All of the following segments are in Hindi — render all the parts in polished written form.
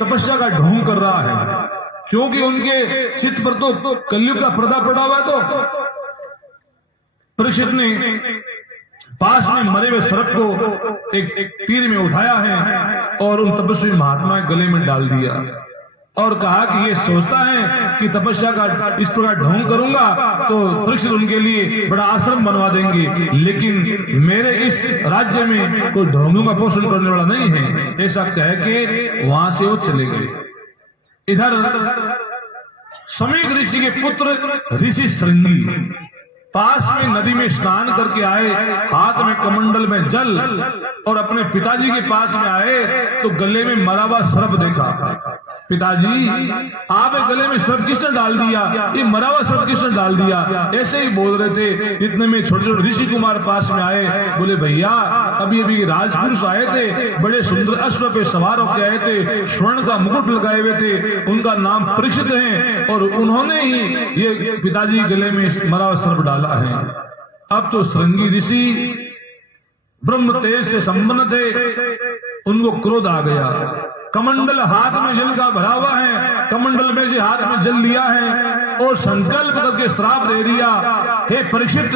तपस्या का ढोंग कर रहा है, क्योंकि उनके चित्त पर तो कलयुग का पर्दा पड़ा हुआ है। तो परीक्षित ने पास में मरे हुए सर्प को एक तीर में उठाया है और उन तपस्वी महात्मा के गले में डाल दिया और कहा कि ये सोचता है कि तपस्या का इस प्रकार ढोंग करूंगा तो परीक्षित उनके लिए बड़ा आश्रम बनवा देंगे, लेकिन मेरे इस राज्य में कोई ढोंगों का पोषण करने वाला नहीं है। ऐसा कह के वहां से वो चले गए। इधर समीक ऋषि के पुत्र ऋषि श्रृंगी पास में नदी में स्नान करके आए, हाथ में कमंडल में जल, और अपने पिताजी के पास में आए तो गले में मरा हुआ सर्प देखा। पिताजी, आप गले में सर्प किसने डाल दिया? ये मरा हुआ सर्प किसने डाल दिया? ऐसे ही बोल रहे थे। इतने में छोटे छोटे ऋषि कुमार पास में आए, बोले भैया अभी अभी राजपुरुष आए थे, बड़े सुंदर अश्व पे सवार होकर आए थे, स्वर्ण का मुकुट लगाए हुए थे, उनका नाम परीक्षित है और उन्होंने ही ये पिताजी गले में मरा हुआ सर्प डाला है। अब तो श्रृंगी ऋषि ब्रह्म तेज से संपन्न थे, उनको क्रोध आ गया। कमंडल हाथ में जल का भरा हुआ है, कमंडल में से हाथ में जल लिया है और संकल्प करके श्राप दे दिया, हे परीक्षित,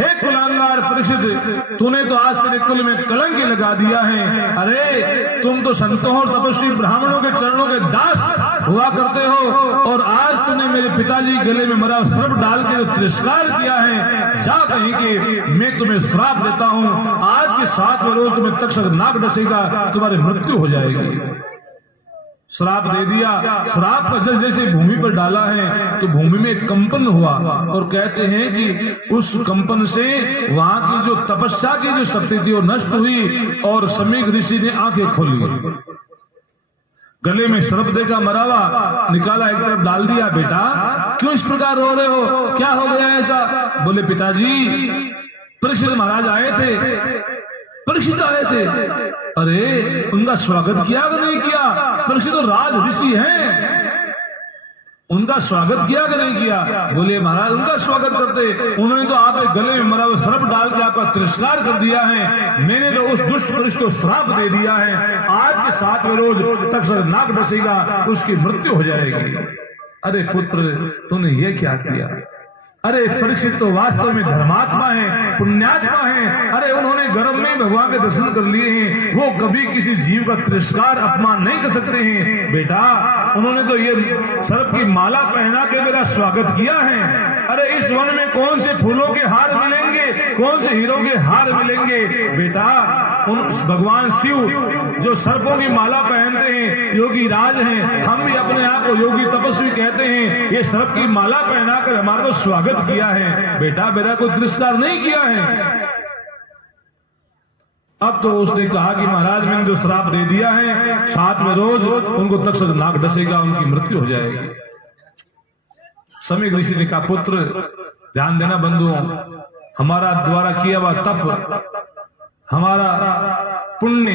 हे कुलांगार परीक्षित, तूने तो आज तेरे कुल में कलंक लगा दिया है। अरे तुम तो संतों और तपस्वी ब्राह्मणों के चरणों के दास हुआ करते हो और आज तूने मेरे पिताजी गले में मरा सर्प डाल के जो तिरस्कार किया है, जा कहीं के मैं तुम्हें श्राप देता हूं, आज के 7वें रोज तुम्हें तक्षक नाग डसेगा, तुम्हारी मृत्यु हो जाएगी। श्राप दे दिया। श्राप का जल जैसे भूमि पर डाला है तो भूमि में कंपन हुआ और कहते हैं कि उस कंपन से वहां की जो तपस्या की जो शक्ति थी वो नष्ट हुई और समीक ऋषि ने आंखें खोली। गले में सर्प देखा मरा हुआ, निकाला एक तरफ डाल दिया। बेटा क्यों इस प्रकार रो रहे हो, क्या हो गया ऐसा? बोले पिताजी परीक्षित महाराज आए थे, परीक्षित आए थे। अरे उनका स्वागत किया कि नहीं किया? परीक्षित तो राज ऋषि हैं, उनका स्वागत किया कि नहीं किया? बोले महाराज उनका स्वागत करते, उन्होंने तो आप गले में मरा हुआ सर्प डाल के आपका तिरस्कार कर दिया है, मैंने तो उस दुष्ट पुरुष को श्राप दे दिया है, आज के 7वें रोज तक्षक नाग डसेगा, उसकी मृत्यु हो जाएगी। अरे पुत्र तूने ये क्या किया? अरे परीक्षित तो वास्तव में धर्मात्मा है, पुण्यात्मा है। अरे उन्होंने गर्भ में भगवान के दर्शन कर लिए हैं, वो कभी किसी जीव का तिरस्कार अपमान नहीं कर सकते हैं। बेटा उन्होंने तो ये सर्प की माला पहना के मेरा स्वागत किया है। अरे इस वन में कौन से फूलों के हार मिलेंगे, कौन से हीरों के हार मिलेंगे? बेटा उन भगवान शिव जो सर्पों की माला पहनते हैं, योगी राज हैं, हम भी अपने आप को योगी तपस्वी कहते हैं, ये सर्प की माला पहनाकर हमारा को स्वागत किया है। बेटा मेरा कोई तिरस्कार नहीं किया है। अब तो उसने कहा कि महाराज मैंने जो श्राप दे दिया है, 7वें रोज उनको तक्षक नाग डसेगा, उनकी मृत्यु हो जाएगी। समीक ऋषि ने कहा पुत्र ध्यान देना बंधुओं, हमारा द्वारा किया हुआ तप, हमारा पुण्य,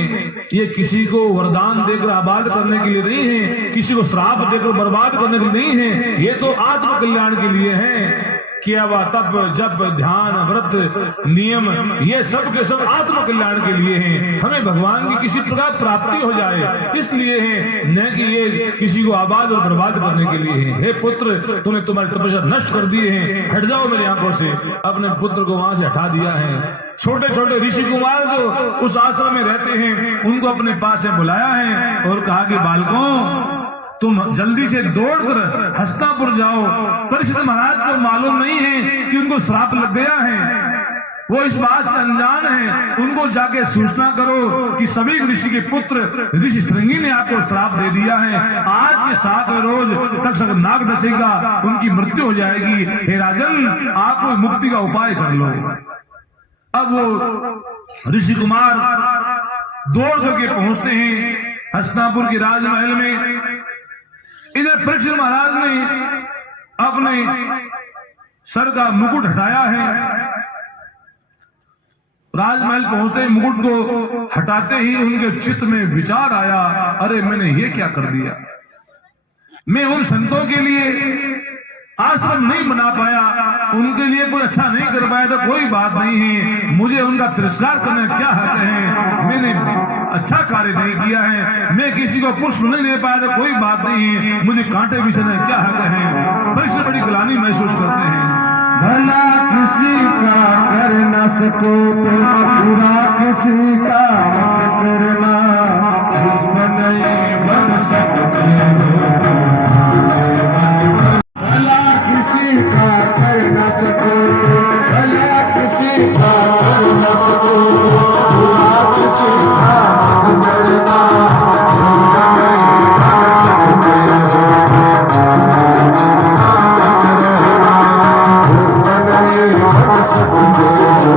ये किसी को वरदान देकर आबाद करने के लिए नहीं है, किसी को श्राप देकर बर्बाद करने के लिए नहीं है, ये तो आत्म कल्याण के लिए है। किया हुआ तप, जप, ध्यान, व्रत, नियम, ये सब के सब आत्म कल्याण के लिए हैं, हमें भगवान की किसी प्रकार प्राप्ति हो जाए इसलिए है, न कि ये किसी को आबाद और बर्बाद करने के लिए है। हे पुत्र तूने तुम्हारी तपस्या नष्ट कर दिए हैं, हट जाओ मेरी आंखों से। अपने पुत्र को वहां से हटा दिया है। छोटे छोटे ऋषि कुमार जो उस आश्रम में रहते हैं उनको अपने पास से बुलाया है और कहा कि बालकों तुम जल्दी से दौड़कर हस्तिनापुर जाओ, परीक्षित महाराज को मालूम नहीं है कि उनको श्राप लग गया है, वो इस बात से अनजान है, उनको जाके सूचना करो कि सभी ऋषि के पुत्र ऋषि श्रृंगी ने आपको श्राप दे दिया है, आज के 7वें रोज तक्षक नाग डसेगा, उनकी मृत्यु हो जाएगी। हे राजन आप मुक्ति का उपाय कर लो। अब वो ऋषि कुमार दौड़ करके पहुंचते हैं हस्तिनापुर के राजमहल में। इधर परीक्षित महाराज ने अपने सर का मुकुट हटाया है। राजमहल पहुंचते ही मुकुट को हटाते ही उनके चित्त में विचार आया, अरे मैंने ये क्या कर दिया, मैं उन संतों के लिए आश्रम नहीं बना पाया, उनके लिए कोई अच्छा नहीं कर पाया, तो कोई बात नहीं है, मुझे उनका तिरस्कार करने क्या हक है, मैंने अच्छा कार्य नहीं किया है, मैं किसी को पुष्प नहीं दे पाया तो कोई बात नहीं है, मुझे कांटे भी से क्या हक है। परीक्षित बड़ी ग्लानि महसूस करते हैं। भला किसी का कर न सको तो बुरा किसी का मत करना, दुश्मन नहीं बन सकते हो। भला किसी का कर न सको तो, भला किसी का कर न सको तो बुरा किसी का मत करना, दुश्मन नहीं बन सकते हो।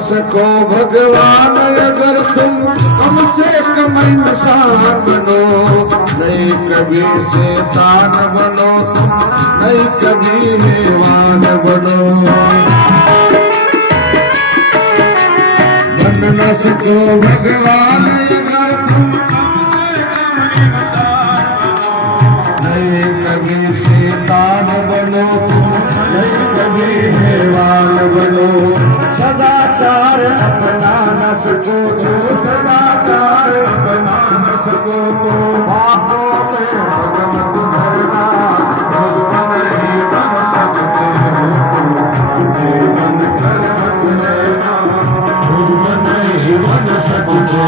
सको भगवान अगर तुम कम से कम इंसान बनो, नहीं कभी शैतान बनो तुम, नहीं कभी हैवान बनो। बन न सको भगवान अगर तुम कम से कम इंसान बनो, नहीं कभी शैतान बनो तुम, नहीं कभी हैवान बनो। सदाचार अपना न सको तो, सदाचार अपना न सको तो बातों में भगवत भरना, दुश्मन ही बन सकते हो। बन कर मत रहना, दुश्मन ही बन सकते हो।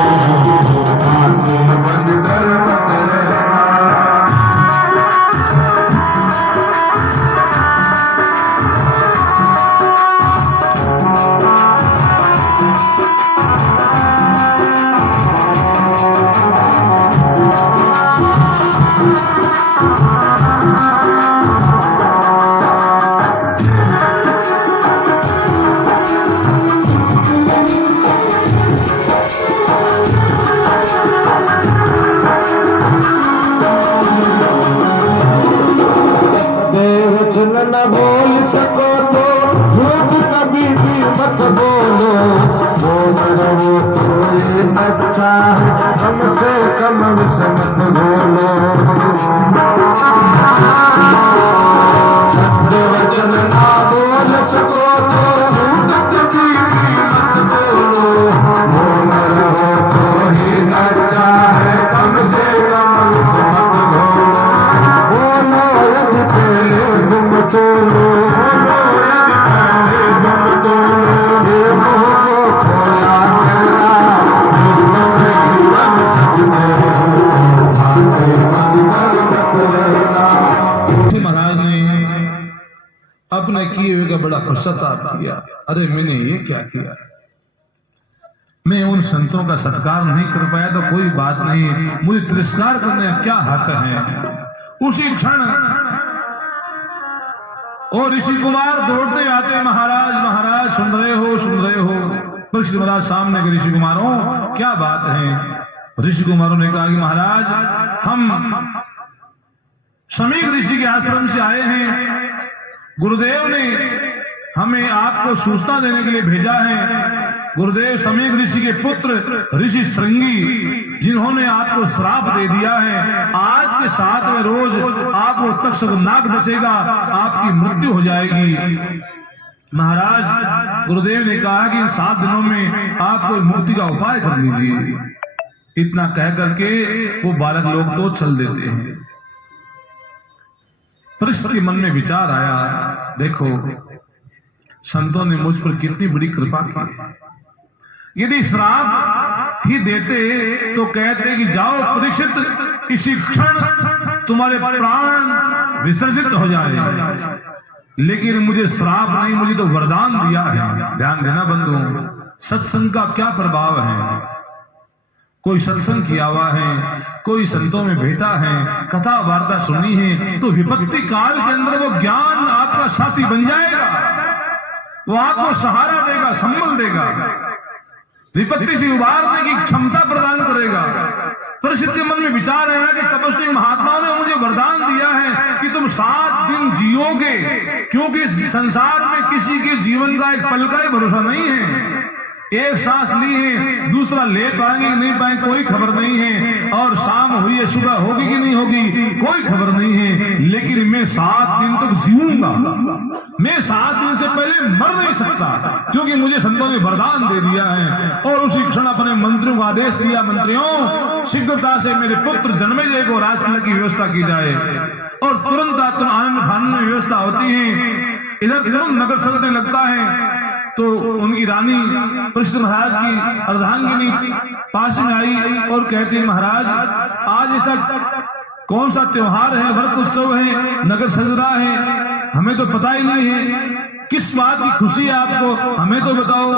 बन कर मत रहना। न बोल सको तो झूठ कभी भी मत बोलो, बोल रहो तो ये अच्छा है, कम से कम विष मत बोलो। सत्य वचन ना बोल सको तो झूठ कभी भी मत बोलो, बोल रहो तो ये अच्छा है, कम से कम विष मत बोलो। बोलो यदि पहले तुम तोलो, महाराज ने अपने किए हुए का बड़ा पश्चाताप किया। अरे मैंने ये क्या किया, मैं उन संतों का सत्कार नहीं कर पाया तो कोई बात नहीं, मुझे तिरस्कार करने का क्या हक है। उसी क्षण और ऋषि कुमार दौड़ते आते, महाराज महाराज सुन रहे हो, सुन रहे हो। परीक्षित महाराज सामने के ऋषि कुमारों क्या बात है। ऋषि कुमारों ने कहा कि महाराज हम समीक ऋषि के आश्रम से आए हैं, गुरुदेव ने हमें आपको सूचना देने के लिए भेजा है। गुरुदेव समीक ऋषि के पुत्र ऋषि श्रृंगी, जिन्होंने आपको श्राप दे दिया है, आज के 7वें रोज आपको तक्षक नाग डसेगा, आपकी मृत्यु हो जाएगी। महाराज गुरुदेव ने कहा कि इन 7 दिनों में आप कोई मुक्ति का उपाय कर लीजिए। इतना कह करके वो बालक लोग तो चल देते हैं। परीक्षित के मन में विचार आया, देखो संतों ने मुझ पर कितनी बड़ी कृपा की है। यदि श्राप ही देते तो कहते कि जाओ परीक्षित, इसी क्षण तुम्हारे प्राण विसर्जित हो जाए। लेकिन मुझे श्राप नहीं, मुझे तो वरदान दिया है। ध्यान देना बंधुओं, सत्संग का क्या प्रभाव है। कोई सत्संग किया हुआ है, कोई संतों में बैठा है, कथा वार्ता सुनी है, तो विपत्ति काल के अंदर वो ज्ञान आपका साथी बन जाएगा, वो आपको सहारा देगा, संबल देगा। विपत्ति से उबारने की क्षमता प्रदान करेगा। परीक्षित के मन में विचार आया कि तपस्वी महात्माओं ने मुझे वरदान दिया है कि तुम 7 दिन जियोगे, क्योंकि संसार में किसी के जीवन का एक पल का ही भरोसा नहीं है। एक सांस ली है, दूसरा ले पाएंगे कि नहीं पाएंगे कोई खबर नहीं है, और शाम हुई है, सुबह होगी कि नहीं होगी कोई खबर नहीं है। लेकिन मैं 7 दिन तक जीऊंगा, मैं 7 दिन से पहले मर नहीं सकता, क्योंकि मुझे संतों ने वरदान दे दिया है। और उसी क्षण अपने मंत्रियों को आदेश दिया, मंत्रियों शीघ्रता से मेरे पुत्र जन्मेजय को राजतिलक की व्यवस्था की जाए। और तुरंत आनंद फानंद में व्यवस्था होती है। इधर तुरंत नगर सजने लगता है, तो उनकी रानी परीक्षित महाराज की अर्धांगिनी पास में आई और कहती है, महाराज आज ऐसा कौन सा त्योहार है, व्रत उत्सव है, नगर सज रहा है, हमें तो पता ही नहीं है, किस बात की खुशी है आपको, हमें तो बताओ।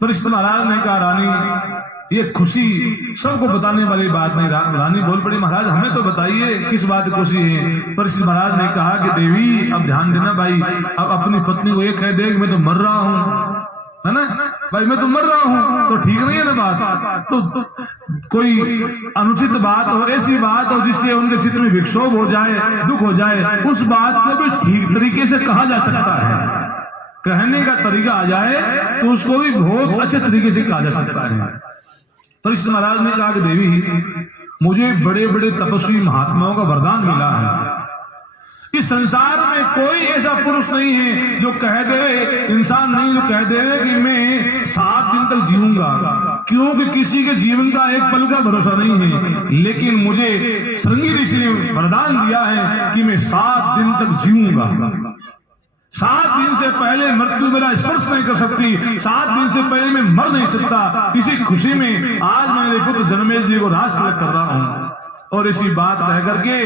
परीक्षित महाराज ने कहा, रानी ये खुशी सबको बताने वाली बात नहीं। रानी बोल पड़ी, महाराज हमें तो बताइए किस बात की खुशी है। परीक्षित महाराज ने कहा कि देवी अब ध्यान देना भाई, अब अपनी पत्नी को ये कह दे कि मैं तो मर रहा हूं, है ना भाई, मैं तो मर रहा हूं, तो ठीक नहीं है ना बात। तो कोई अनुचित बात हो, ऐसी बात हो जिससे उनके चित्त में विक्षोभ हो जाए, दुख हो जाए, उस बात को भी ठीक तरीके से कहा जा सकता है। कहने का तरीका आ जाए तो उसको भी बहुत अच्छे तरीके से कहा जा सकता है। परीक्षित महाराज ने कहा कि देवी मुझे बड़े बड़े तपस्वी महात्माओं का वरदान मिला है। इस संसार में कोई ऐसा पुरुष नहीं है जो कह दे, इंसान नहीं जो कह दे कि मैं 7 दिन तक जीऊंगा, क्योंकि किसी के जीवन का एक पल का भरोसा नहीं है। लेकिन मुझे श्रृंगी ऋषि ने वरदान दिया है कि मैं 7 दिन तक जीऊंगा। 7 दिन से पहले मृत्यु मेरा स्पर्श नहीं कर सकती, 7 दिन से पहले मैं मर नहीं सकता। इसी खुशी में आज मैं मेरे पुत्र जन्मेजय जी को राजतिलक कर रहा हूं। और इसी बात कह करके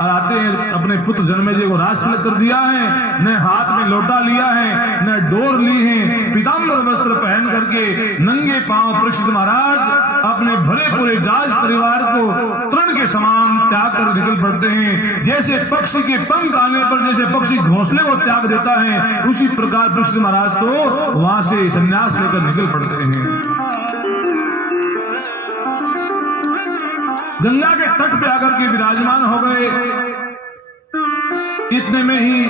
आते हैं, अपने पुत्र जन्मेजय को राजतिलक कर दिया है। न हाथ में लोटा लिया है, न डोर ली है, पीताम्बर वस्त्र पहन करके नंगे पांव परीक्षित महाराज अपने भरे पूरे राज परिवार को तृण के समान त्याग कर निकल पड़ते हैं। जैसे पक्षी के पंख आने पर जैसे पक्षी घोंसले को त्याग देता है, उसी प्रकार परीक्षित महाराज तो वहां से संन्यास लेकर निकल पड़ते हैं। गंगा के तट पे आकर के विराजमान हो गए। इतने में ही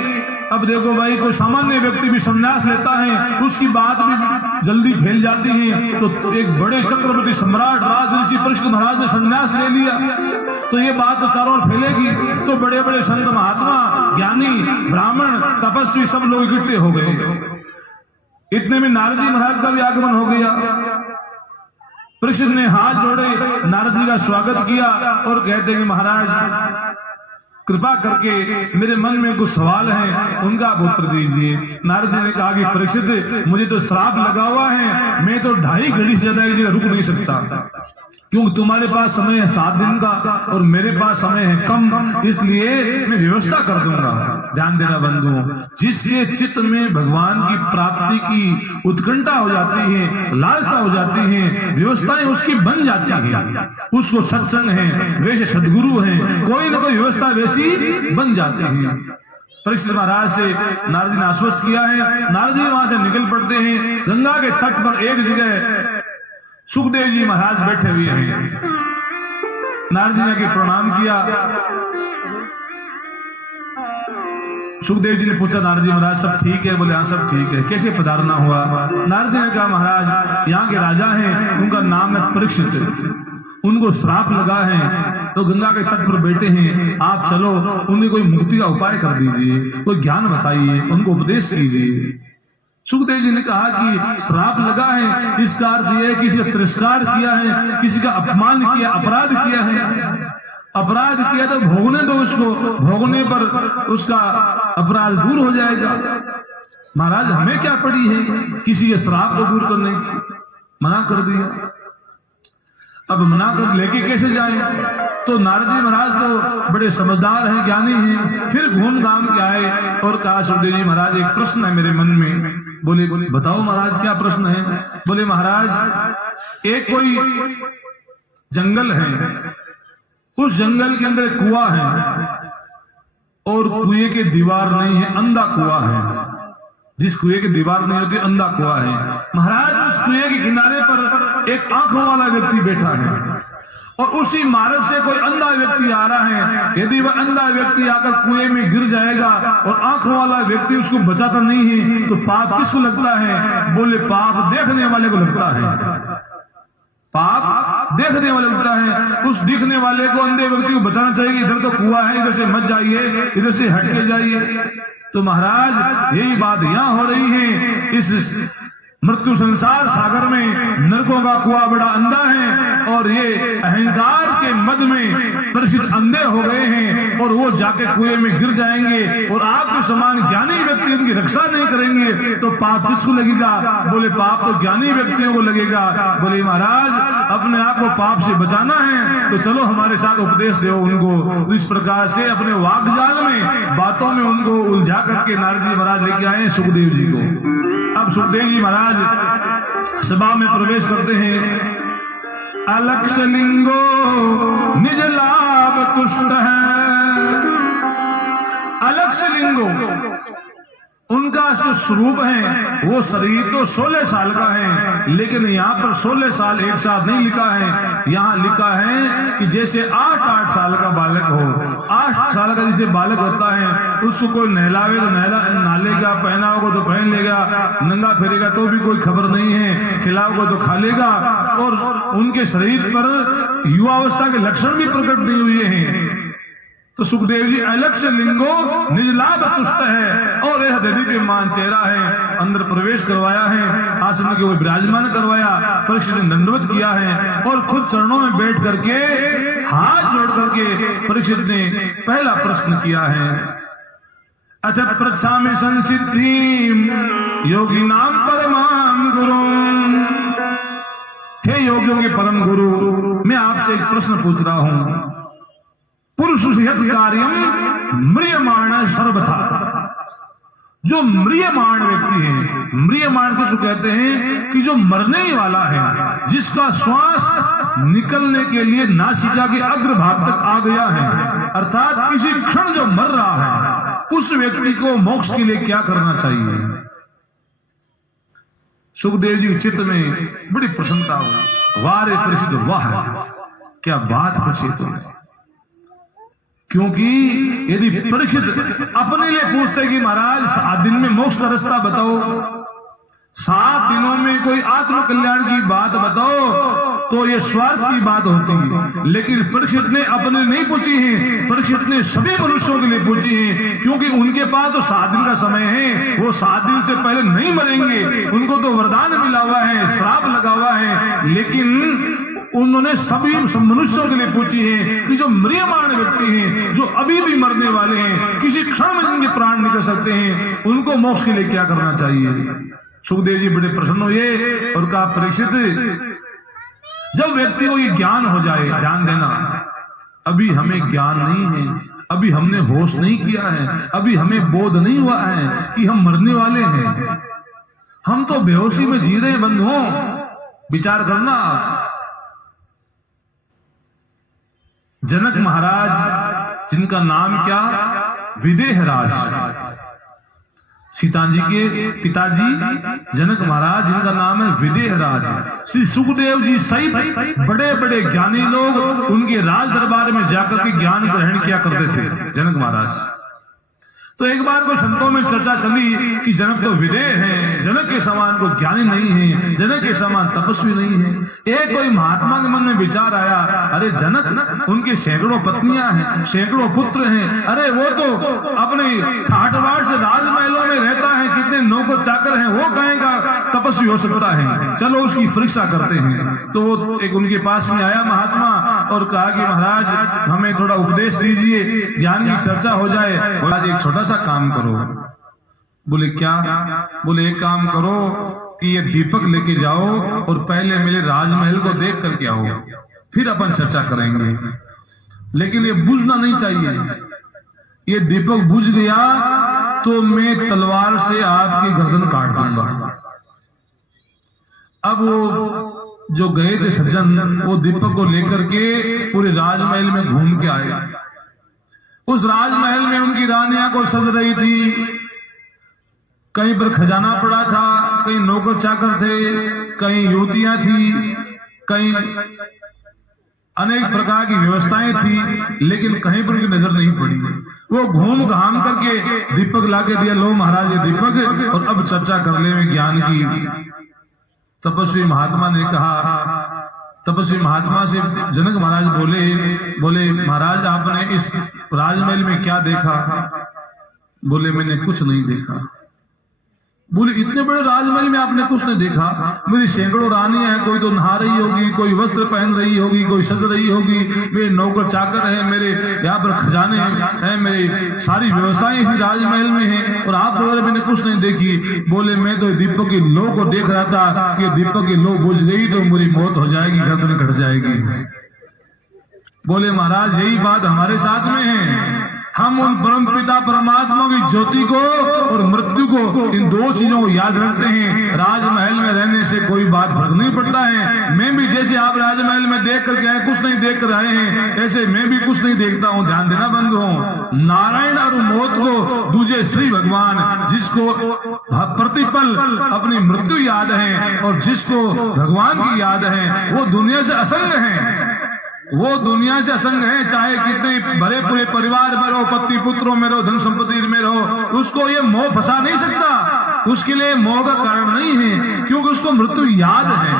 अब देखो भाई, कोई सामान्य व्यक्ति भी संन्यास लेता है, उसकी बात भी जल्दी फैल जाती है। तो एक बड़े चक्रवर्ती सम्राट राजऋषि परीक्षित महाराज ने संन्यास ले लिया, तो ये बात तो चारों ओर फैलेगी। तो बड़े बड़े संत महात्मा, ज्ञानी, ब्राह्मण, तपस्वी सब लोग इकट्ठे हो गए। इतने में नारद जी महाराज का भी आगमन हो गया। परीक्षित ने हाथ जोड़े, नारद जी का स्वागत किया और कहते हैं कि महाराज कृपा करके मेरे मन में कुछ सवाल हैं, उनका आप उत्तर दीजिए। नारद जी ने कहा कि परीक्षित मुझे तो श्राप लगा हुआ है, मैं तो 2.5 घड़ी से ज्यादा एक जगह रुक नहीं सकता, क्योंकि तुम्हारे पास समय है 7 दिन का और मेरे पास समय है कम, इसलिए मैं व्यवस्था कर दूंगा। ध्यान देना बंधुओं, जिसके चित्त में भगवान की प्राप्ति की उत्कंठा हो जाती है, लालसा हो जाती है, व्यवस्थाएं उसकी बन जाती है, उसको सत्संग है, वैसे सदगुरु हैं, कोई ना कोई व्यवस्था वैसी बन जाती है। परीक्षित महाराज से नारद जी ने आश्वस्त किया है। नारद जी वहां से निकल पड़ते हैं। गंगा के तट पर एक जगह सुखदेव जी महाराज बैठे हुए हैं। नारद जी ने के प्रणाम किया। सुखदेव जी ने पूछा, नारद जी महाराज सब ठीक है? बोले हाँ सब ठीक है। कैसे पधारना हुआ? नारद जी ने कहा, महाराज यहाँ के राजा हैं, उनका नाम है परीक्षित, उनको श्राप लगा है, तो गंगा के तट पर बैठे हैं, आप चलो उन्हें कोई मुक्ति का उपाय कर दीजिए, कोई ज्ञान बताइए, उनको उपदेश कीजिए। सुखदेव जी ने कहा कि श्राप लगा है, इसका अर्थ यह है किसी का तिरस्कार किया है, किसी का अपमान किया, अपराध किया है। अपराध किया तो भोगने दो उसको, भोगने पर उसका अपराध दूर हो जाएगा। महाराज हमें क्या पड़ी है किसी के श्राप को दूर करने की? मना कर दिया। अब मना कर लेके कैसे जाए? तो नारद जी महाराज तो बड़े समझदार हैं, ज्ञानी हैं। फिर घूम घाम के आए और कहा, सुखदेव जी महाराज एक प्रश्न है मेरे मन में। बोले बताओ महाराज क्या प्रश्न है? बोले महाराज एक कोई जंगल है, उस जंगल के अंदर एक कुआं है और कुएं के दीवार नहीं है, अंधा कुआं है। जिस कुएं की दीवार नहीं होती अंधा कुआं है। महाराज उस कुएं के किनारे पर एक आंखों वाला व्यक्ति बैठा है और उसी मार्ग से कोई अंधा व्यक्ति आ रहा है। यदि वह अंधा व्यक्ति आकर कुएं में गिर जाएगा और आंखों वाला व्यक्ति उसको बचाता नहीं है तो पाप किसको लगता है? बोले पाप देखने वाले को लगता है। पाप देखने वाले लगता है। उस दिखने वाले को अंधे व्यक्ति को बचाना चाहिए, इधर तो कुआं है, इधर से मत जाइए, इधर से हट के जाइए। तो महाराज यही बात यहां हो रही है। इस मृत्यु संसार सागर में नरकों का कुआं बड़ा अंधा है और ये अहंकार के मद में परिचित अंधे हो गए हैं और वो जाके कुएं में गिर जाएंगे और आपके समान ज्ञानी व्यक्ति उनकी रक्षा नहीं करेंगे तो पाप किसको लगेगा? बोले पाप तो ज्ञानी व्यक्तियों को लगेगा। बोले महाराज अपने आप को पाप से बचाना है तो चलो हमारे साथ उपदेश दो उनको। तो इस प्रकार से अपने वाकजाल में बातों में उनको उलझा करके नारद जी महाराज लेके आए सुखदेव जी को। अब सुखदेव जी महाराज सभा में प्रवेश करते हैं। अलक्ष लिंगो निज लाभ तुष्ट है। अलक्ष लिंगो उनका जो स्वरूप है वो शरीर तो 16 साल का है, लेकिन यहाँ पर 16 साल एक साथ नहीं लिखा है। यहाँ लिखा है कि जैसे 8-8 साल का बालक हो। 8 साल का जैसे बालक होता है उसको कोई नहलावे तो नहालेगा, पहना होगा तो पहन लेगा, नंगा फिरेगा तो भी कोई खबर नहीं है, खिलाओगे तो खा लेगा। और उनके शरीर पर युवावस्था के लक्षण भी प्रकट नहीं हुए हैं। तो सुखदेव जी अलक्ष लिंगो निजलाभ तुष्ट है और यह दिव्यमान चेहरा है। अंदर प्रवेश करवाया है, आसन के ऊपर विराजमान करवाया, परीक्षित ने दंडवत किया है और खुद चरणों में बैठ करके हाथ जोड़ करके परीक्षित ने पहला प्रश्न किया है। अथ पृच्छामि संसिद्धिं योगी नाम परमाम गुरु। हे योगियों के परम गुरु, मैं आपसे एक प्रश्न पूछ रहा हूं। पुरुष कार्यम म्रियमाण सर्वथा। जो म्रियमाण व्यक्ति है, म्रियमाण किसको कहते हैं? कि जो मरने वाला है, जिसका श्वास निकलने के लिए नासिका के अग्रभाग तक आ गया है, अर्थात किसी क्षण जो मर रहा है, उस व्यक्ति को मोक्ष के लिए क्या करना चाहिए? सुखदेव जी के चित्त में बड़ी प्रसन्नता हुई। वारे परिचित, वाह क्या बात पूछी तुमने। क्योंकि यदि परीक्षित अपने लिए पूछते कि महाराज 7 दिन में मोक्ष का रास्ता बताओ, 7 दिनों में कोई आत्म कल्याण की बात बताओ, तो ये स्वार्थ की बात होती है। लेकिन परीक्षित ने अपने नहीं पूछी है, परीक्षित ने सभी मनुष्यों के लिए पूछी है। क्योंकि उनके पास तो 7 दिन का समय है, वो 7 दिन से पहले नहीं मरेंगे, उनको तो वरदान मिला हुआ है, श्राप लगा हुआ है। लेकिन उन्होंने सभी मनुष्यों के लिए पूछी है कि जो म्रियमाण व्यक्ति हैं, जो अभी भी मरने वाले हैं, किसी क्षण में जिनके प्राण निकल सकते हैं, उनको मोक्ष के लिए क्या करना चाहिए? सुखदेव जी बड़े प्रसन्न हुए और कहा परीक्षित, जब व्यक्ति को ये ज्ञान हो जाए, ध्यान देना, अभी हमें ज्ञान नहीं है, अभी हमने होश नहीं किया है, अभी हमें बोध नहीं हुआ है कि हम मरने वाले हैं, हम तो बेहोशी में जी रहे हैं। बंधुओं विचार करना। जनक महाराज जिनका नाम क्या? विदेहराज। सीता जी के पिताजी जनक महाराज जिनका नाम है विदेहराज। श्री सुखदेव जी सहित बड़े बड़े ज्ञानी लोग उनके राज दरबार में जाकर के ज्ञान ग्रहण किया करते थे जनक महाराज। तो एक बार को संतों में चर्चा चली कि जनक तो विदेह है, जनक के समान को ज्ञानी नहीं है, जनक के समान तपस्वी नहीं है। एक कोई महात्मा के मन में विचार आया, अरे जनक, उनके सैकड़ों पत्नियां हैं, सैकड़ों पुत्र हैं, अरे वो तो अपने ठाटबाट से राजमहलों में रहता है, कितने नौकर चाकर हैं, वो कहेगा तपस्वी हो सकता है, चलो उसकी परीक्षा करते हैं। तो वो एक उनके पास में आया महात्मा और कहा कि महाराज हमें थोड़ा उपदेश दीजिए, ज्ञान की चर्चा हो जाए। महाराज एक छोटा सा काम करो। बोले क्या? बोले एक काम करो कि ये दीपक लेके जाओ और पहले मेरे राजमहल को देख करके आओ, फिर अपन चर्चा करेंगे। लेकिन ये बुझना नहीं चाहिए। ये दीपक बुझ गया तो मैं तलवार से आपकी गर्दन काट दूंगा। अब वो जो गए थे सज्जन, वो दीपक को लेकर के पूरे राजमहल में घूम के आए। उस राजमहल में उनकी रानियां को सज रही थी, कहीं पर खजाना पड़ा था, कहीं नौकर चाकर थे, कहीं युवतियां थी, कहीं अनेक प्रकार की व्यवस्थाएं थी, लेकिन कहीं पर उनकी नजर नहीं पड़ी। वो घूम घाम करके दीपक लाके दिया, लो महाराज ये दीपक, और अब चर्चा कर ले में ज्ञान की। तपस्वी महात्मा ने कहा, तपस्वी महात्मा से जनक महाराज बोले महाराज आपने इस राजमहल में क्या देखा? बोले मैंने कुछ नहीं देखा। बोले इतने बड़े राजमहल में आपने कुछ नहीं देखा? मेरी सैकड़ों रानियां हैं, कोई तो नहा रही होगी, कोई वस्त्र पहन रही होगी, कोई सज रही होगी, मेरे नौकर चाकर हैं, मेरे यहाँ पर खजाने हैं, मेरी सारी व्यवस्थाएं इसी राजमहल में हैं, और आप बोल रहे मैंने कुछ नहीं देखी। बोले मैं तो दीपक की लो को देख रहा था कि दीपक की लो बुझ गई तो मेरी मौत हो जाएगी, गर्दन कट जाएगी। बोले महाराज यही बात हमारे साथ में है। हम उन परम पिता परमात्मा की ज्योति को और मृत्यु को, इन दो चीजों को याद रखते हैं। राजमहल में रहने से कोई बात फर्क नहीं पड़ता है। मैं भी जैसे आप राजमहल में देख करके आए, कुछ नहीं देख कर आए हैं, ऐसे मैं भी कुछ नहीं देखता हूं। ध्यान देना बंद हो। नारायण और मौत को दूजे श्री भगवान, जिसको प्रतिपल अपनी मृत्यु याद है और जिसको भगवान की याद है, वो दुनिया से असंग है। वो दुनिया से असंग है, चाहे कितने भरे पूरे परिवार में रहो, पति पुत्रों में रहो, धन संपत्ति में रहो, उसको ये मोह फंसा नहीं सकता। उसके लिए मोह का कारण नहीं है, क्योंकि उसको मृत्यु याद है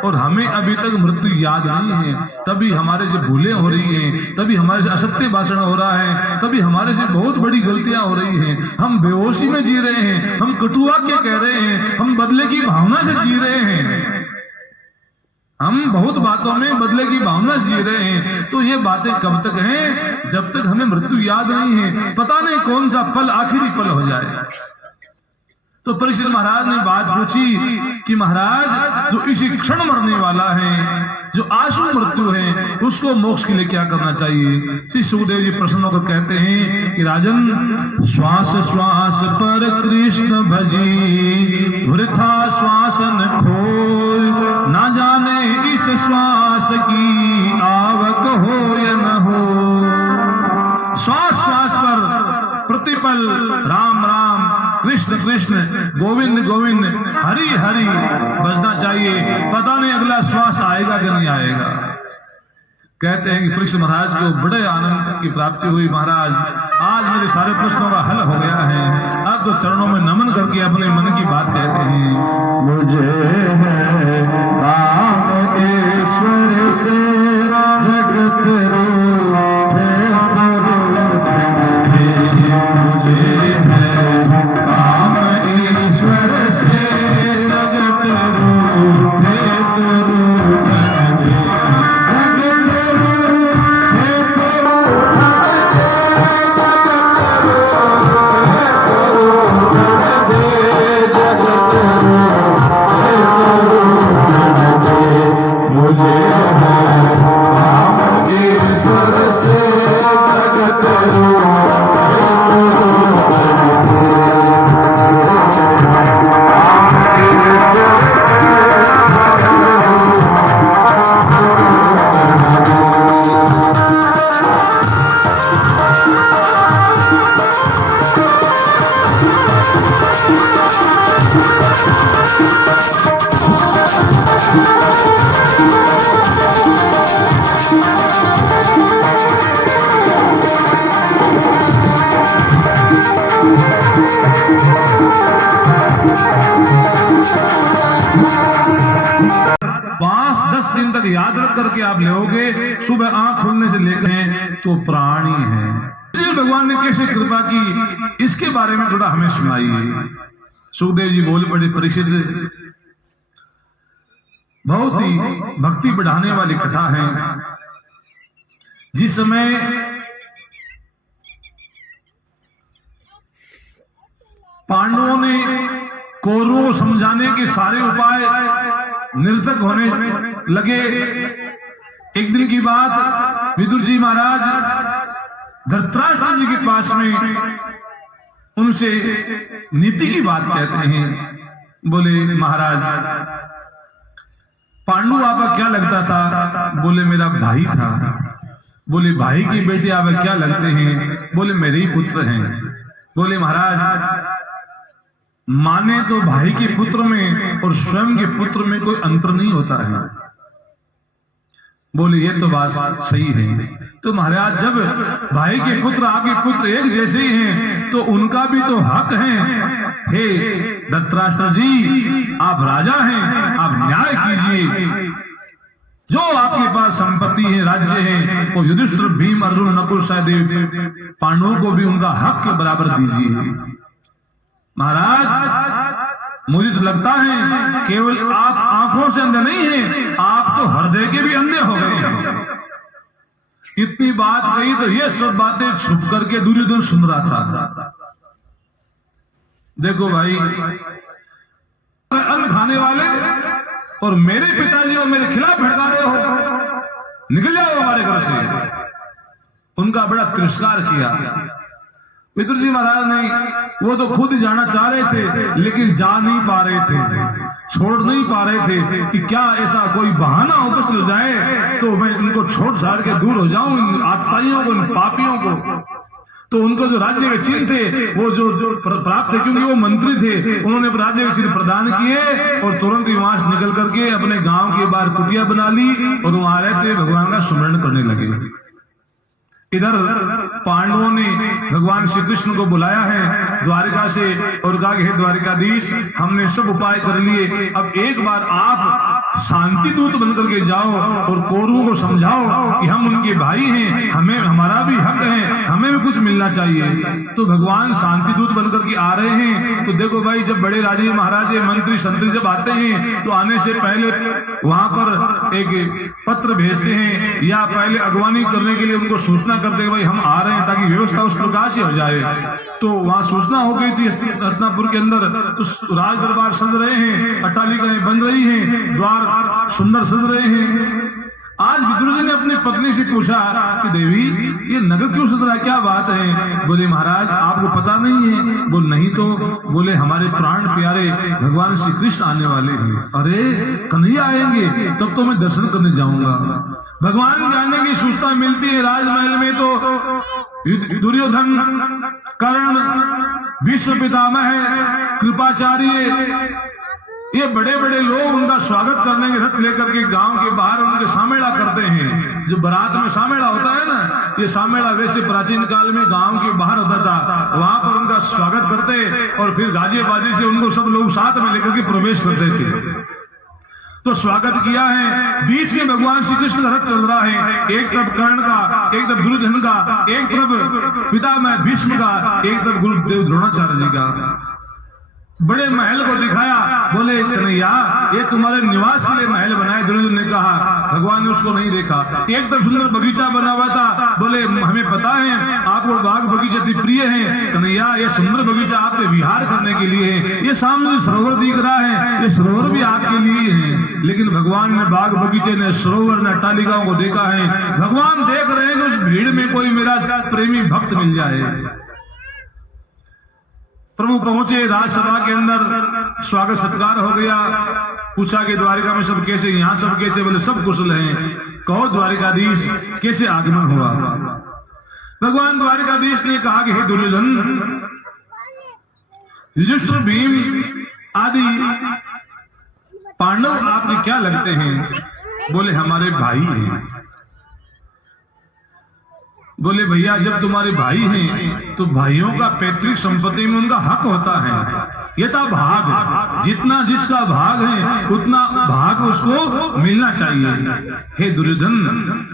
और हमें अभी तक मृत्यु याद नहीं है। तभी हमारे से भूलें हो रही हैं, तभी हमारे से असत्य भाषण हो रहा है, तभी हमारे से बहुत बड़ी गलतियां हो रही हैं। हम बेहोशी में जी रहे हैं, हम कटुवाक्य कह रहे हैं, हम बदले की भावना से जी रहे हैं, हम बहुत बातों में बदले की भावना जी रहे हैं। तो ये बातें कब तक हैं? जब तक हमें मृत्यु याद नहीं है। पता नहीं कौन सा पल आखिरी पल हो जाए। तो परीक्षित महाराज ने बात पूछी कि महाराज जो इसी क्षण मरने वाला है, जो आशु मृत्यु है, उसको मोक्ष के लिए क्या करना चाहिए? श्री सुखदेव जी प्रश्न होकर कहते हैं कि राजन, श्वास श्वास पर कृष्ण भजी, वृथा श्वास न खोय, ना जाने इस श्वास की आवक हो या न हो। श्वास श्वास पर प्रतिपल राम राम, कृष्ण कृष्ण, गोविंद गोविंद, हरि हरि बजना चाहिए। पता नहीं अगला श्वास आएगा कि नहीं आएगा। कहते हैं कि परीक्षित महाराज को बड़े आनंद की प्राप्ति हुई। महाराज आज मेरे सारे प्रश्नों का हल हो गया है। अब तो चरणों में नमन करके अपने मन की बात कहते हैं। मुझे है राम ईश्वर से जगत रूठे मुझे है काम ईश्वर से जगत रूठे याद रख करके आप लोगे, सुबह आंख खुलने से लेकर तो प्राणी है। भगवान ने कैसे कृपा की, इसके बारे में थोड़ा हमें सुनाइए। सुखदेव जी बोल पड़े, परीक्षित बहुत ही भक्ति बढ़ाने वाली कथा है। जिस समय पांडवों ने कौरवों को समझाने के सारे उपाय निरर्थक होने लगे, एक दिन की बात, विदुर जी महाराज धृतराष्ट्र जी के पास में उनसे नीति की बात कहते हैं। बोले महाराज, पांडु आपका क्या लगता था? बोले मेरा भाई था। बोले भाई की बेटे आपका क्या लगते हैं? बोले मेरे ही पुत्र हैं। बोले महाराज माने तो भाई के पुत्र में और स्वयं के पुत्र में कोई अंतर नहीं होता है। बोले ये तो बात सही है। तो महाराज जब भाई के पुत्र आपके पुत्र एक जैसे ही हैं तो उनका भी तो हक है। हे धृतराष्ट्र जी, आप राजा हैं, आप न्याय कीजिए। जो आपके पास संपत्ति है, राज्य है, वो युधिष्ठिर, भीम, अर्जुन, नकुल, सहदेव, पांडवों को भी उनका हक के बराबर दीजिए। महाराज मुझे तो लगता है केवल आप आंखों से अंधे नहीं हैं, आप तो हृदय के भी अंधे हो गए हैं। इतनी बात कही तो ये सब बातें छुप करके दुर्योधन सुन रहा था। देखो भाई, अन्न खाने वाले और मेरे पिताजी और मेरे खिलाफ भड़का रहे हो, निकल जाओ हमारे घर से। उनका बड़ा तिरस्कार किया। मित्र जी महाराज नहीं, वो तो खुद जाना चाह रहे थे लेकिन जा नहीं पा रहे थे, छोड़ नहीं पा रहे थे कि क्या ऐसा कोई बहाना उपस्थित हो जाए तो मैं इनको छोड़ छाड़ के दूर हो जाऊं, इन आतताइयों को, इन पापियों को। तो उनको जो राज्य के चिन्ह थे वो जो प्राप्त थे, क्योंकि वो मंत्री थे, उन्होंने राज्य के चिन्ह प्रदान किए और तुरंत ही वहां से निकल करके अपने गांव के बाहर कुटिया बना ली और वहां रहते भगवान का स्मरण करने लगे। इधर पांडवों ने भगवान श्री कृष्ण को बुलाया है द्वारिका से और कहा कि हे द्वारिकाधीश, हमने सब उपाय कर लिए, अब एक बार आप शांति दूत बनकर के जाओ और कौरवों को समझाओ कि हम उनके भाई हैं, हमें हमारा भी हक है, हमें भी कुछ मिलना चाहिए। तो भगवान शांति दूत बनकर के आ रहे हैं। तो देखो भाई, जब बड़े राजे महाराजे मंत्री संतरी जब आते हैं तो आने से पहले वहां पर एक पत्र भेजते हैं या पहले अगवानी करने के लिए उनको सूचना करते हैं भाई हम आ रहे हैं, ताकि व्यवस्था उस प्रकार से हो जाए। तो वहां सूचना हो गई थी हस्तिनापुर के अंदर, तो राज दरबार सज रहे हैं, अट्टालिकाएं बन रही हैं, द्वार सुंदर सज रहे हैं। आज विदुर ने अपनी पत्नी से पूछा कि देवी, ये नगर क्यों सज रहा है, क्या बात है? बोले महाराज आपको पता नहीं है? बोल नहीं तो। बोले हमारे प्राण प्यारे भगवान श्री कृष्ण आने वाले हैं। अरे कन्हैया आएंगे, तब तो मैं दर्शन करने जाऊंगा। भगवान के आने की सूचना मिलती है राजमहल में तो दुर्योधन, कर्ण, विश्व पितामह, कृपाचार्य, ये बड़े बड़े लोग उनका स्वागत करने के रथ लेकर के गांव के बाहर उनके सामेड़ा करते हैं। जो बारात में सामेड़ा होता है ना, ये सामेड़ा वैसे प्राचीन काल में गांव के बाहर होता था। वहां पर उनका स्वागत करते और फिर गाजे बाजे से उनको सब लोग साथ में लेकर के प्रवेश करते थे। तो स्वागत किया है। बीच में भगवान श्री कृष्ण का रथ चल रहा है, एक तरफ कर्ण का, एक तरफ दुर्योधन का, एक तरफ पितामह भीष्म का, एक तरफ गुरुदेव द्रोणाचार्य जी का। बड़े महल को दिखाया, बोले कन्हैया ये तुम्हारे निवास के लिए महल बनाए। दुर्योधन ने कहा, भगवान ने उसको नहीं देखा। एक तरफ सुंदर बगीचा बना हुआ था, बोले हमें पता है आपको बाग बगीचा अति प्रिय है कन्हैया, ये सुंदर बगीचा आपके विहार करने के लिए है। ये सामने सरोवर दिख रहा है, ये सरोवर भी आपके लिए है। लेकिन भगवान ने बाग बगीचे ने, सरोवर ने, अट्टालिकाओं को देखा है। भगवान देख रहे हैं कि उस भीड़ में कोई मेरा प्रेमी भक्त मिल जाए। प्रभु पहुंचे राजसभा के अंदर, स्वागत सत्कार हो गया। पूछा कि द्वारिका में सब कैसे, यहाँ सब कैसे? बोले सब कुशल हैं। कहो द्वारिकाधीश कैसे आगमन हुआ? भगवान द्वारिकाधीश ने कहा कि हे दुर्योधन, युधिष्ठिर, भीम आदि पांडव आपके क्या लगते हैं? बोले हमारे भाई हैं। बोले भैया जब तुम्हारे भाई हैं तो भाइयों का पैतृक संपत्ति में उनका हक होता है, यथा भाग, जितना जिसका भाग है उतना भाग उसको मिलना चाहिए। हे दुर्योधन,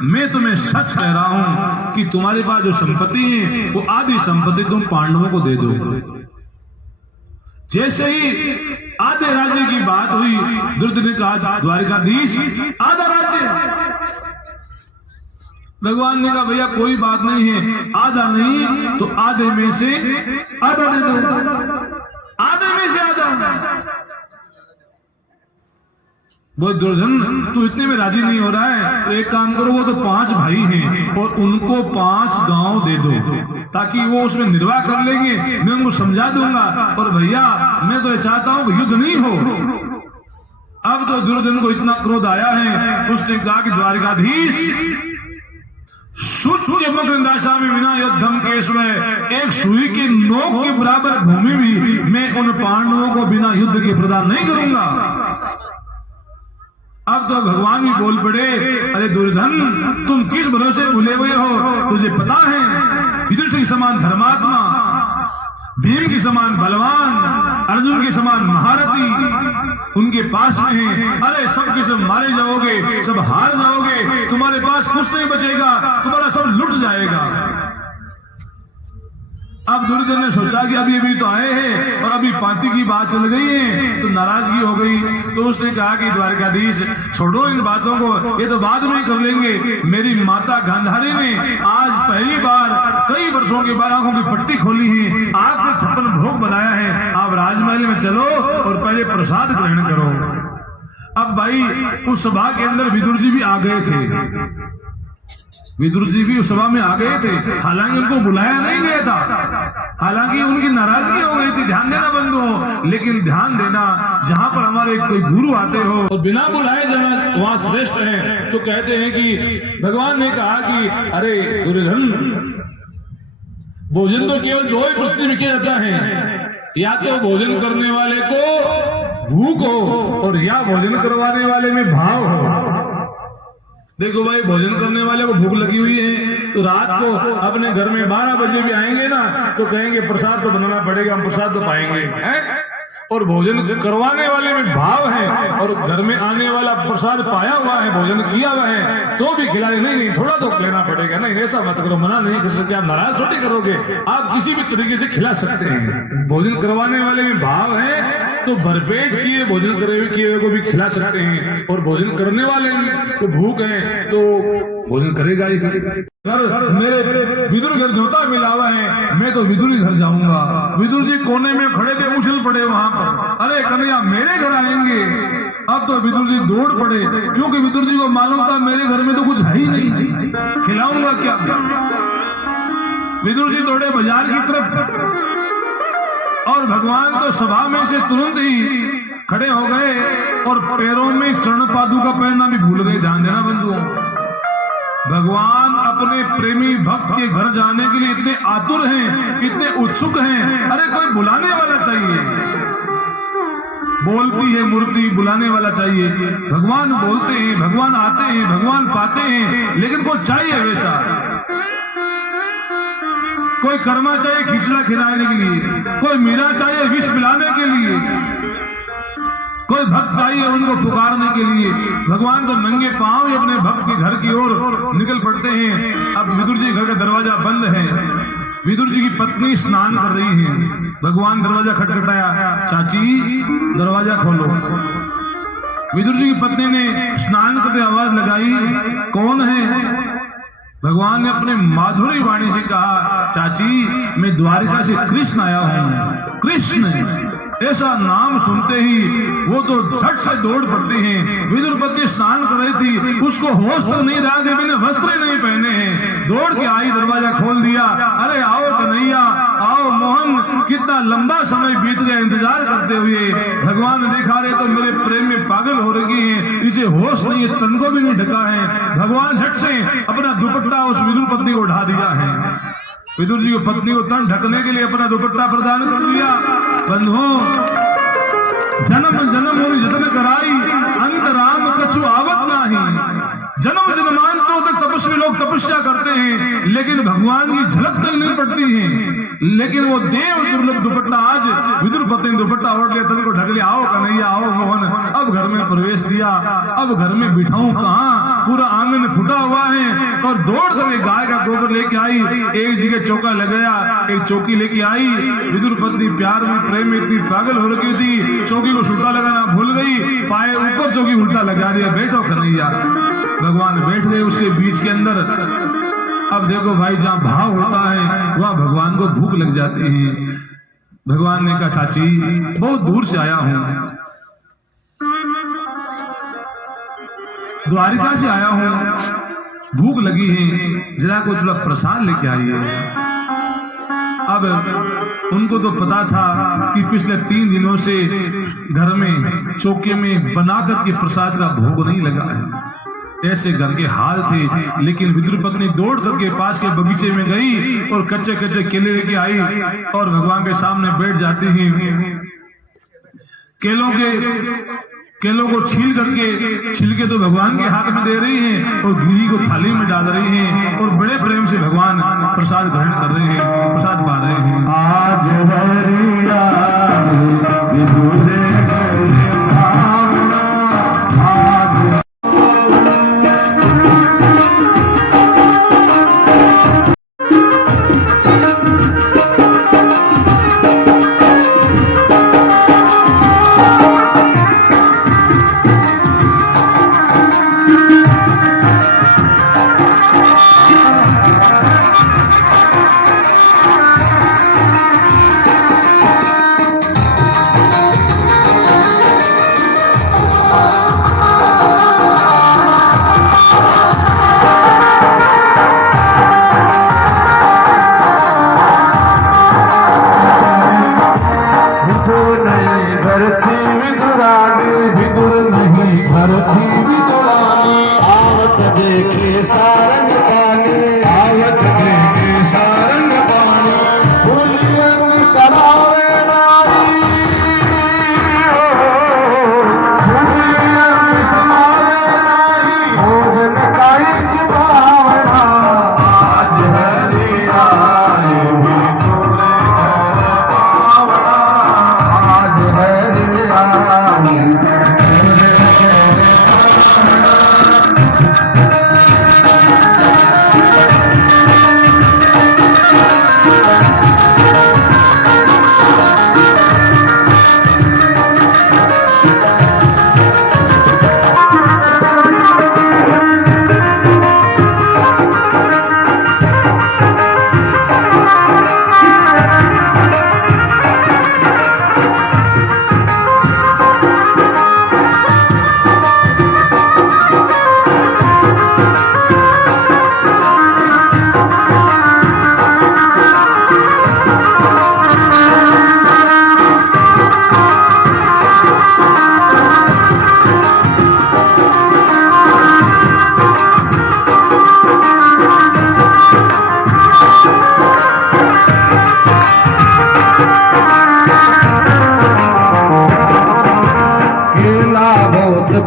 मैं तुम्हें सच कह रहा हूं कि तुम्हारे पास जो संपत्ति है वो आधी संपत्ति तुम पांडवों को दे दो। जैसे ही आधे राज्य की बात हुई, दुर्योधन ने कहा द्वारिकाधीश आधा राज्य। भगवान ने कहा भैया कोई बात नहीं है, आधा नहीं तो आधे में से आधा दे दो, आधे में से आधा। वो दुर्योधन तू इतने में राजी नहीं हो रहा है, तो एक काम करो, वो तो 5 भाई हैं और उनको 5 गांव दे दो ताकि वो उसमें निर्वाह कर लेंगे, मैं उनको समझा दूंगा। और भैया मैं तो ये चाहता हूं कि युद्ध नहीं हो। अब तो दुर्योधन को इतना क्रोध आया है, उसने कहा कि द्वारिकाधीश शुच्य मकरंदाशा में विना युद्धम केश में एक सुई की नोक के बराबर भूमि भी मैं उन पांडवों को बिना युद्ध के प्रदान नहीं करूंगा। अब तो भगवान भी बोल पड़े, अरे दुर्योधन तुम किस भरोसे भूले हुए हो? तुझे पता है युधिष्ठिर के समान धर्मात्मा, भीम के समान बलवान, अर्जुन के समान महारथी उनके पास में है। अरे सब के सब मारे जाओगे, सब हार जाओगे, तुम्हारे पास कुछ नहीं बचेगा, तुम्हारा सब लुट जाएगा। अब दुर्योधन ने सोचा कि अभी अभी तो आए हैं और अभी पांति की बात चल गई है तो नाराजगी हो गई। तो उसने कहा कि द्वारकाधीश छोड़ो इन बातों को, ये तो बाद में कर लेंगे। मेरी माता गांधारी ने आज पहली बार कई वर्षों के बाद आंखों की पट्टी खोली है, आग में 56 भोग बनाया है। आप राजमहल में चलो और पहले प्रसाद ग्रहण करो। अब भाई उस सभा के अंदर विदुर जी भी आ गए थे, विदुर जी भी उस सभा में आ गए थे। हालांकि उनको बुलाया नहीं गया था, हालांकि उनकी नाराजगी हो गई थी, ध्यान देना बंधुओं। लेकिन ध्यान देना, जहां पर हमारे कोई गुरु आते हो और बिना बुलाए जाना वहां श्रेष्ठ है। तो कहते हैं कि भगवान ने कहा कि अरे दुर्योधन, भोजन तो केवल दो ही परिस्थिति में किया जाता है, या तो भोजन करने वाले को भूख हो और या भोजन करवाने वाले में भाव हो। देखो भाई, भोजन करने वाले को भूख लगी हुई है तो रात को अपने घर में 12 बजे भी आएंगे ना तो कहेंगे प्रसाद तो बनाना पड़ेगा, हम प्रसाद तो पाएंगे, हैं? और भोजन करवाने वाले में भाव है और घर में आने वाला प्रसाद पाया हुआ है, भोजन किया हुआ है तो भी खिलाए, नहीं नहीं थोड़ा तो लेना पड़ेगा, नहीं ऐसा मत करो, मना नहीं कर सकते, आप नाराज थोड़ी करोगे, आप किसी भी तरीके से खिला सकते हैं। भोजन करवाने वाले में भाव है तो भरपेट किए भोजन किए हुए को भी खिला सकते हैं, और भोजन करने वाले को भूख है तो भोजन करेगा ही। घर मेरे विदुर घर जोता मिला हुआ है, मैं तो विदुर ही घर जाऊंगा। विदुर जी कोने में खड़े थे, उछल पड़े वहां पर, अरे कन्हैया मेरे घर आएंगे। अब तो विदुर जी दौड़ पड़े, क्योंकि विदुर जी को मालूम था मेरे घर में तो कुछ है ही नहीं, खिलाऊंगा क्या। विदुर जी दौड़े बाजार की तरफ और भगवान तो सभा में से तुरंत ही खड़े हो गए और पैरों में चरण पादुका पहनना भी भूल गए। ध्यान देना बंधुओं, भगवान अपने प्रेमी भक्त के घर जाने के लिए इतने आतुर हैं, इतने उत्सुक हैं। अरे कोई बुलाने वाला चाहिए, बोलती है मूर्ति, बुलाने वाला चाहिए। भगवान बोलते हैं, भगवान आते हैं, भगवान पाते हैं, लेकिन कोई चाहिए वैसा। कोई कर्मा चाहिए खिचड़ा खिलाने के लिए, कोई मीरा चाहिए विष पिलाने के लिए, कोई भक्त चाहिए उनको पुकारने के लिए। भगवान तो नंगे पांव ही अपने भक्त के घर की ओर निकल पड़ते हैं। अब विदुर जी घर का दरवाजा बंद है, विदुर जी की पत्नी स्नान कर रही है। भगवान दरवाजा खटखटाया, चाची दरवाजा खोलो। विदुर जी की पत्नी ने स्नान करते आवाज लगाई, कौन है? भगवान ने अपने माधुरी वाणी से कहा, चाची मैं द्वारिका से कृष्ण आया हूं। कृष्ण ऐसा नाम सुनते ही वो तो झट से दौड़ पड़ती हैं। विदुर पत्नी स्नान कर रही थी, उसको होश तो नहीं रहा कि मैंने वस्त्र नहीं पहने हैं। दौड़ के आई, दरवाजा खोल दिया। अरे आओ कन्हैया, आओ मोहन, कितना लंबा समय बीत गया इंतजार करते हुए। भगवान ने देखा, रहे तो मेरे प्रेम में पागल हो रही है, इसे होश नहीं है, तन को भी नहीं ढका है। भगवान झट से अपना दुपट्टा उस विदुर पत्नी को उठा दिया है। विदुर जी को पत्नी को तन ढकने के लिए अपना दुपट्टा प्रदान कर दिया। बंधुओं, जन्म जन्म होनी जतन कराई, अंत राम कछु आवत नाही। जन्म जन्मांतरों तक तपस्वी लोग तपस्या करते हैं, लेकिन भगवान की झलक तक नहीं पड़ती है। लेकिन वो देव दुर्लभ दुपट्टा आज विदुर पत्नी ने दुपट्टा ओढ़ लिया, तन को ढक लिया। आओ कन्हैया, आओ मोहन। अब घर में प्रवेश दिया। अब घर में बिठाऊं कहां, पूरा आंगन फुटा हुआ है। और दौड़ कर गाय का गोबर लेके आई, एक जगह चौका लगाया, एक चौकी लेके आई। विदुर पत्नी प्यार में प्रेम में इतनी पागल हो रखी थी, चौकी को सुल्टा लगाना भूल गई, पाए ऊपर चौकी उल्टा लगा दिया। बैठो कन्हैया। भगवान बैठ गए उसके बीच के अंदर। अब देखो भाई, जहां भाव होता है वहां भगवान को भूख लग जाती है। भगवान ने कहा, चाची बहुत दूर से आया हूं, द्वारिका से आया हूं, भूख लगी है, जरा को थोड़ा प्रसाद लेके आइए। अब उनको तो पता था कि पिछले 3 दिनों से घर में चौके में बनाकर के प्रसाद का भोग नहीं लगा है। ऐसे घर के हाल थे। लेकिन विदुर पत्नी दौड़ करके पास के बगीचे में गई और कच्चे कच्चे केले लेके आई और भगवान के सामने बैठ जाती है। केलों को छील करके छिलके तो भगवान के हाथ में दे रही हैं और घी को थाली में डाल रही हैं और बड़े प्रेम से भगवान प्रसाद ग्रहण कर रहे हैं, प्रसाद पा रहे हैं। आज हरिया विदुर भावना आज सारंग पानी आवत देखे सारंग पानी फूलियन सरावे नारी फूलियन सरावे नारी भोजन काई भावना आज हरिया विदुर भावना आज हरिया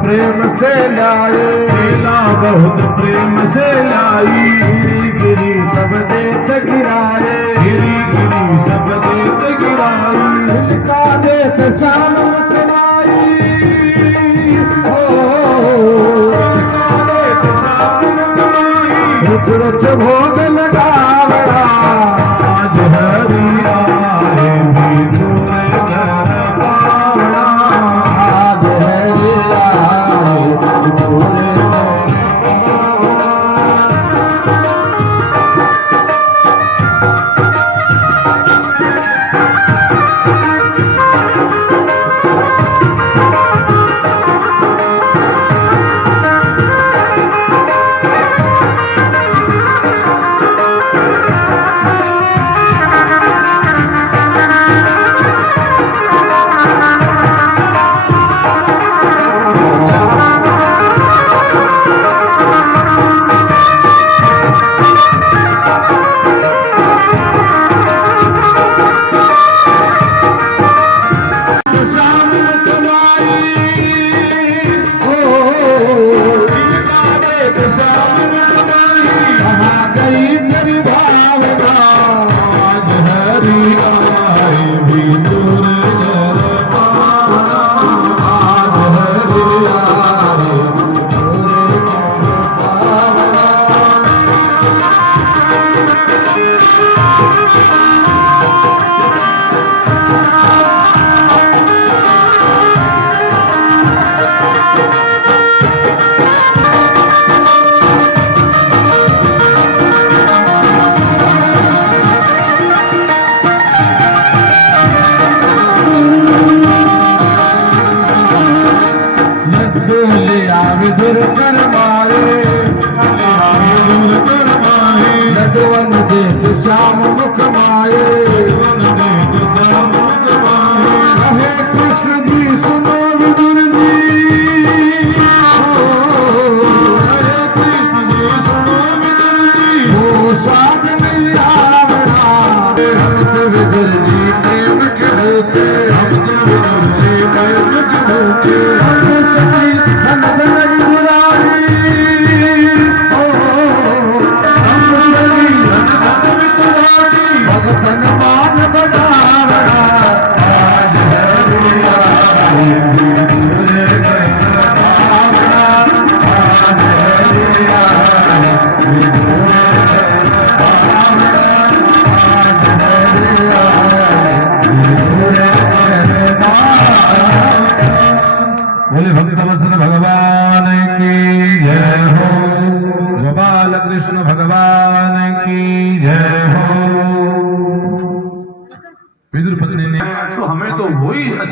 प्रेम से लाए केला बहुत प्रेम से लाई गिरी गिरी सब देत गिराए गिरी गिरी सब देत गिराई छिलका देत शाम कमाई हो छिलका देत शाम कमाई रुच रुच भोग लगावड़ा आज हरिया विदुर घर पावड़ा आज हरिया विदुर करवाए नटवन देत श्याम मुख माए हे कृष्ण जी सुनो विदुर जी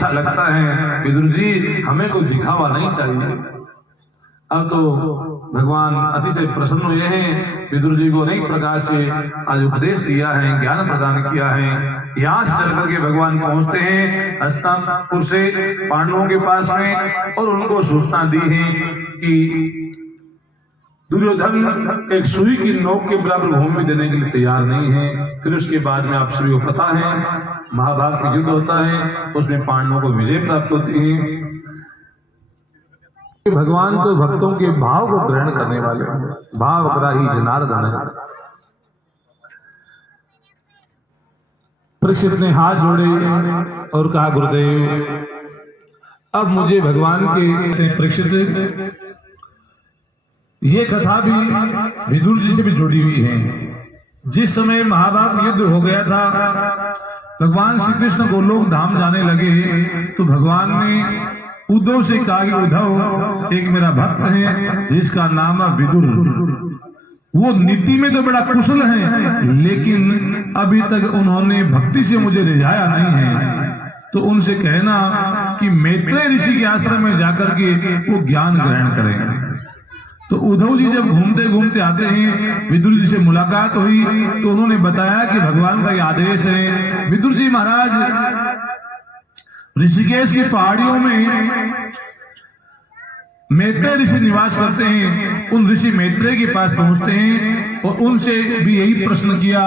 अच्छा लगता है विदुर जी, हमें कोई दिखावा नहीं चाहिए। अब तो भगवान अतिशय प्रसन्न हुए हैं, विदुर जी को अनेक प्रकार से आज उपदेश दिया है, ज्ञान प्रदान किया है। यहाँ से चल करके भगवान पहुंचते हैं हस्तिनापुर से पांडवों के पास में, और उनको सूचना दी है कि दुर्योधन एक सुई की नोक के बराबर भूमि देने के लिए तैयार नहीं है। फिर उसके बाद में आप सभी को पता है महाभारत का युद्ध होता है, उसमें पांडवों को विजय प्राप्त होती है। भगवान तो भक्तों के भाव को ग्रहण करने वाले हैं, भावग्राही जनार्दन है। परीक्षित ने हाथ जोड़े और कहा गुरुदेव, अब मुझे भगवान के परीक्षित ये कथा भी विदुर जी से भी जुड़ी हुई है। जिस समय महाभारत युद्ध हो गया था, भगवान श्री कृष्ण गोलोक धाम जाने लगे, तो भगवान ने उद्धव से कहा कि उद्धव, एक मेरा भक्त है जिसका नाम है विदुर, वो नीति में तो बड़ा कुशल है, लेकिन अभी तक उन्होंने भक्ति से मुझे रिझाया नहीं है, तो उनसे कहना कि मैत्रेय ऋषि के आश्रम में जाकर के वो ज्ञान ग्रहण करें। तो उद्धव जी जब घूमते घूमते आते हैं, विदुर जी से मुलाकात हुई, तो उन्होंने बताया कि भगवान का ये आदेश है। विदुर जी महाराज ऋषिकेश की पहाड़ियों में मैत्रेय ऋषि निवास करते हैं, उन ऋषि मैत्रेय के पास पहुंचते हैं और उनसे भी यही प्रश्न किया।